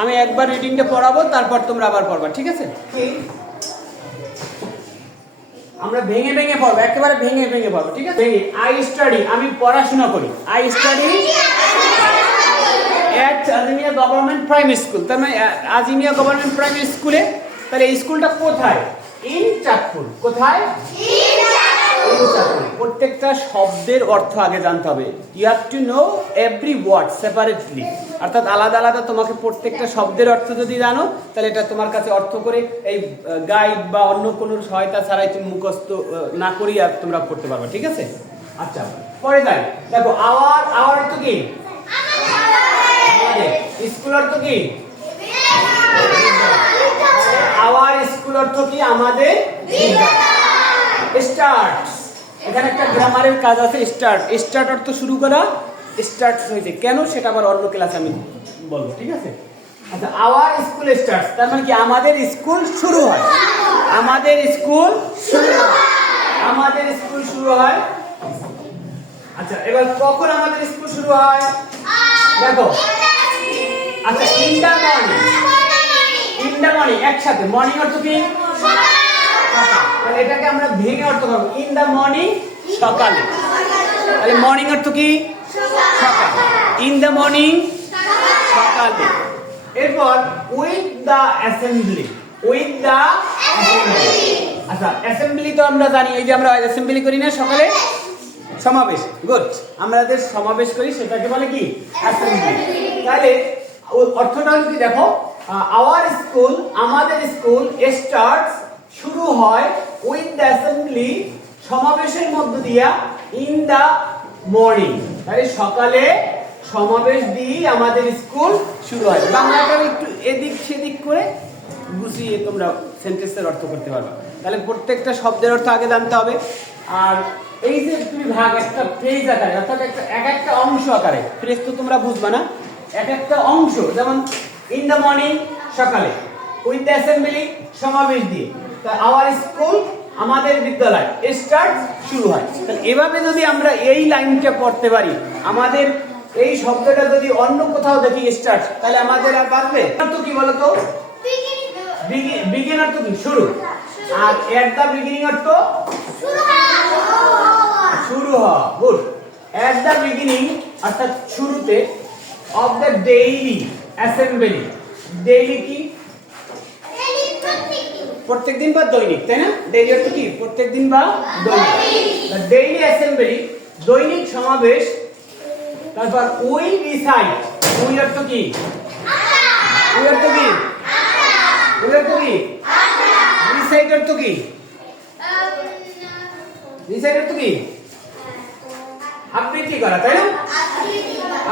আমি একবার রিডিংটা পড়াবো, তারপর তোমরা আবার পড়বা, ঠিক আছে? আমরা ভেঙে ভেঙে পড়বো, একেবারে ভেঙে ভেঙে পড়বো, ঠিক আছে? আই স্টাডি, আমি পড়াশোনা করি। I study at Azimia government primary school. তার মানে আজিমিয়া গভর্নমেন্ট প্রাইমারি স্কুলে। তাহলে এই স্কুলটা কোথায়? ইন চাঁদপুর। কোথায়? প্রত্যেকটা শব্দের অর্থ আগে জানতে হবে। You have to know every word separately, অর্থাৎ আলাদা আলাদা তোমাকে প্রত্যেকটা শব্দের অর্থ যদি জানো, তাহলে এটা তোমার কাছে অর্থ করে এই গাইড বা অন্য কোনো সহায়তা ছাড়াই তুমি মুখস্থ না করি আর তোমরা পড়তে পারবে, ঠিক আছে? আচ্ছা, পরে যাই। দেখো, আওয়ার অর্থ কি? স্কুল অর্থ কি? আওয়ার স্কুল অর্থ কি? আমাদের। স্টার্ট, এখানে একটা গ্রামারের কাজ আছে। স্টার্ট অর্থ শুরু করা, স্টার্ট হয়েছে কেন সেটা আবার অন্য ক্লাসে আমি বলবো, ঠিক আছে? আচ্ছা, আওয়ার স্কুল স্টার্টস, তার মানে কি? আমাদের স্কুল শুরু হয়। আমাদের স্কুল শুরু হয়। আমাদের স্কুল শুরু হয়। আচ্ছা, এবার কখন আমাদের স্কুল শুরু হয়? দেখো, আচ্ছা, in the morning. In the morning একসাথে। মর্নিং অর্থ কি? তাহলে এটাকে আমরা ভেঙে অর্থ করব। ইন দা মর্নিং, সকালে। তাহলে মর্নিং অর্থ কি? সকাল। ইন দা মর্নিং, সকালে। এরপর with the assembly. With the assembly. আচ্ছা, অ্যাসেম্বলি তো আমরা জানি, এই যে আমরা অ্যাসেম্বলি করি না সকালে, সমাবেশ। গুড, আমাদের সমাবেশ করি, সেটাকে বলে কি? অ্যাসেম্বলি। তাহলে অর্থটা হলো কি? দেখো, আওয়ার স্কুল, আমাদের স্কুল, স্টার্টস শুরু হয়, উইথ দ্য অ্যাসেম্বলি সমাবেশের মধ্য দিয়া, ইন দা মর্নিং তাহলে সকালে সমাবেশ দিয়ে আমাদের স্কুল শুরু হয়। বাংলাটা একটু এদিক সেদিক করে গুছিয়ে তোমরা সেন্টেন্সের অর্থ করতে পারবে। তাহলে প্রত্যেকটা শব্দের অর্থ আগে জানতে হবে। আর এই যে তুমি ভাগ একটা ফ্রেজ আকারে, অর্থাৎ এক একটা অংশ আকারে, ফ্রেজ তো তোমরা বুঝবা না, এক একটা অংশ, যেমন ইন দা মর্নিং সকালে, উইথ দ্য অ্যাসেম্বলি সমাবেশ দিয়ে, আওয়ার স্কুল আমাদের বিদ্যালয়, স্টার্ট শুরু হয়। তাহলে এভাবে যদি আমরা এই লাইনটা পড়তে পারি, আমাদের এই শব্দটা যদি অন্য কোথাও দেখি স্টার্ট, তাহলে আমাদের আর পারবে তো কি বলতো? বিগিন অর্থ কি? শুরু। আর এট দা বিগিনিং অর্থ শুরু হওয়া। গুড। এট দা বিগিনিং অর্থাৎ শুরুতে, of the daily assembly. Daily কি? প্রত্যেকদিন বা দৈনিক, তাই না? ডেইলি অর্থ কি? প্রত্যেকদিন বা দৈনিক। ডেইলি অ্যাসেম্বলি, দৈনিক সমাবেশ। তারপর উই রিসাইট। উই অর্থ কি? উই অর্থ কি? উই অর্থ কি? রিসাইট অর্থ কি? রিসাইট অর্থ কি? আবৃত্তি করা, তাই না?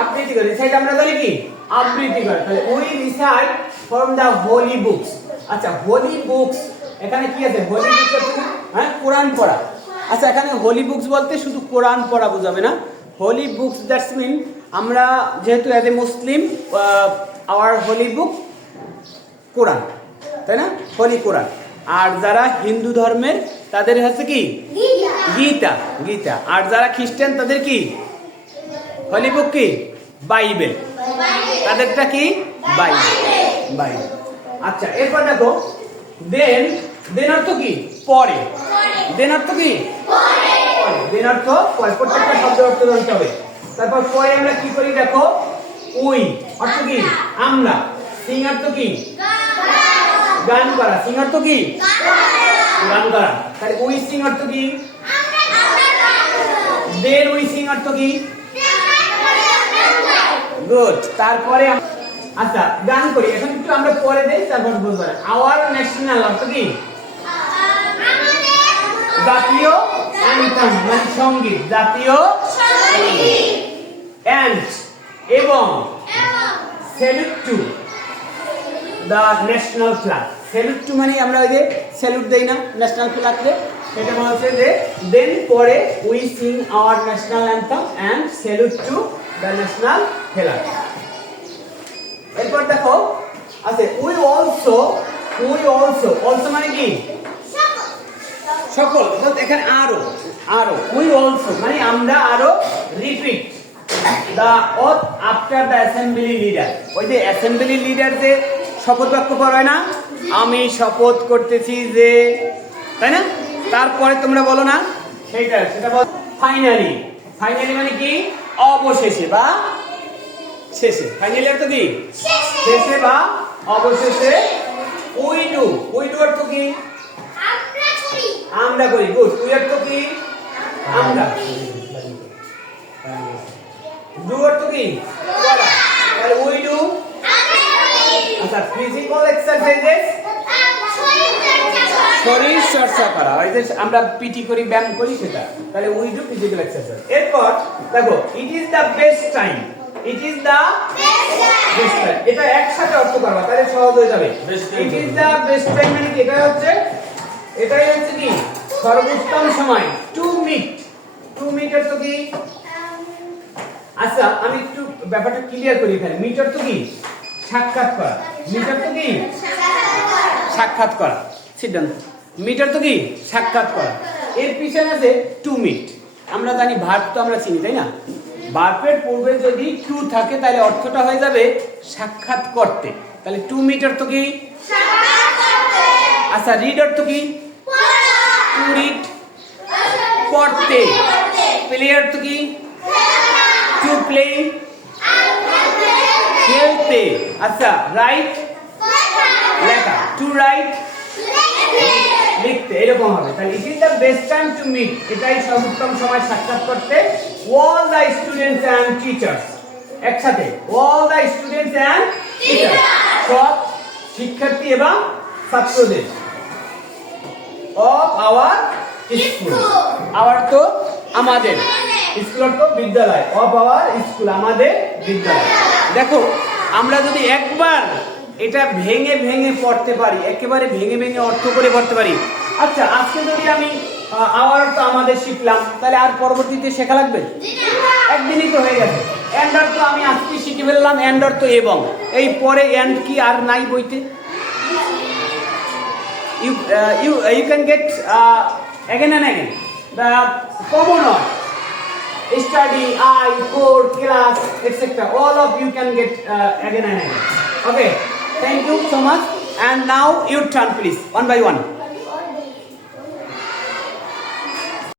আবৃত্তি করা। রিসাইট আমরা জানি কি? আবৃত্তি করা। তাহলে we recite from the holy books. আচ্ছা, হোলি বুকস এখানে কি আছে? হোলি বুকস অর্থ কি? হ্যাঁ, কোরআন পড়া। আচ্ছা, এখানে হোলি বুকস বলতে শুধু কোরআন পড়া বোঝাবে না। হোলি বুকস দ্যাটস মিন, আমরা যেহেতু as a Muslim, our holy book Quran, তাই না? হোলি কোরআন। আর যারা হিন্দু ধর্মের তাদের হচ্ছে কি? গীতা। গীতা। আর যারা খ্রিস্টান তাদের কি? হোলি বুক কি? বাইবেল। তাদেরটা কি? বাইবেল। বাইবেল। আচ্ছা, এরপর দেখো, দেন। দেন অর্থ কি? পরে। দেন অর্থ কি? পরে। দেন অর্থ পরে। প্রত্যেকটা শব্দের অর্থ জানতে হবে। তারপর পরে আমরা কি করি? দেখো, উই অর্থ কি? আমরা। সিং অর্থ কি? গান করা। সিং অর্থ কি? গান করা। তাহলে উই সিং অর্থ কি? দেন উই সিং অর্থ কি? গুড। তারপরে আচ্ছা, গান করি। এখন একটু আমরা পরে দেই, তারপর বুঝবো। আওয়ার ন্যাশনাল অর্থ কি? জাতীয় অ্যান্থেম মানে সঙ্গীত। জাতীয় সঙ্গীত। এন্ড এবং salute to the national flag. Salute to মানে আমরা ওই যে স্যালুট দেই না ন্যাশনাল ফ্ল্যাগকে, সেটা মনে হচ্ছে যে দেন পরে we sing our national anthem and salute to the national flag. এরপর দেখো, আচ্ছা, we also. We also, also মানে কি? সকল। এখানে আরো। আরো। উই অলসো মানে আমরা আরো repeat the oath after the assembly leader. ওই যে অ্যাসেম্বলি লিডার যে শপথ বাক্য পড়ায় না, আমি শপথ করতেছি যে, তাই না? তারপরে তোমরা বলো না সেটা বল ফাইনালি। ফাইনালি মানে কি? অবশেষে বা শেষে। ফাইনালি অর্থ কি? শেষে বা অবশেষে। উই ডু অর্থ কি? আমরা করি। গুড। উই অর্থ কি? আমরা। ডু অর্থ কি? করা। তাহলে উই ডু। আচ্ছা, ফিজিক্যাল এক্সারসাইজেস শরীর চর্চা করা, ওই যে আমরা পিটি করি, ব্যায়াম করি, সেটা। তাহলে উই ডু ফিজিক্যাল এক্সারসাইজ। এরপর দেখো, ইট is the best time. It is the best time, এটা একসাথে অর্থ করবা, তাহলে সহজ হয়ে যাবে। ইট ইজ দ্য বেস্ট টাইম মানে কি? এটাই হচ্ছে কি সর্বোত্তম সময়। টু মিট অর্থ কি? আচ্ছা, আমি একটু ব্যাপারটা ক্লিয়ার করি এখানে। মিট অর্থ কি? সাক্ষাৎ করা। মিট অর্থ কি? সাক্ষাৎ করা। সিদ্ধান্ত। মিট অর্থ কি? সাক্ষাৎ করা। এর পিছনে আছে টু মিট। আমরা জানি ভার্ব তো আমরা চিনি, তাই না? ভার্বের পূর্বে যদি টু থাকে তাহলে অর্থটা হয়ে যাবে সাক্ষাৎ করতে। তাহলে টু মিট অর্থ কি? আচ্ছা, রিড অর্থ কি? টু রিড পড়তে। প্লে অর্থ কি? টু প্লে খেলতে। আচ্ছা, রাইট লেখা। টু রাইট লিখতে। এরকম হবে। তাহলে it is the best time to meet, এটাই সর্বোত্তম সময় সাক্ষাৎ করতে। All the students and teachers, একসাথে all the students and teachers, সব শিক্ষার্থী এবং ছাত্রদের। Of our school. আওয়ার তো আমাদের, স্কুল তো বিদ্যালয়। অফ আওয়ার স্কুল, আমাদের বিদ্যালয়। দেখো, আমরা যদি একবার এটা ভেঙে ভেঙে পড়তে পারি, একেবারে ভেঙে ভেঙে অর্থ করে পড়তে পারি। আচ্ছা, আজকে যদি আমি আওয়ার তো আমাদের শিখলাম, তাহলে আর পরবর্তীতে শেখা লাগবে? একদিনই তো হয়ে গেছে। এন্ড অর্থ আমি আজকে শিখে ফেললাম, এন্ড অর্থ এবং। এই পরে এন্ড কি আর নাই বইতে? you can get again and again the common word study, I, for, class, etc. all of you can get again and again. Okay, thank you so much. And now your turn please, one by one.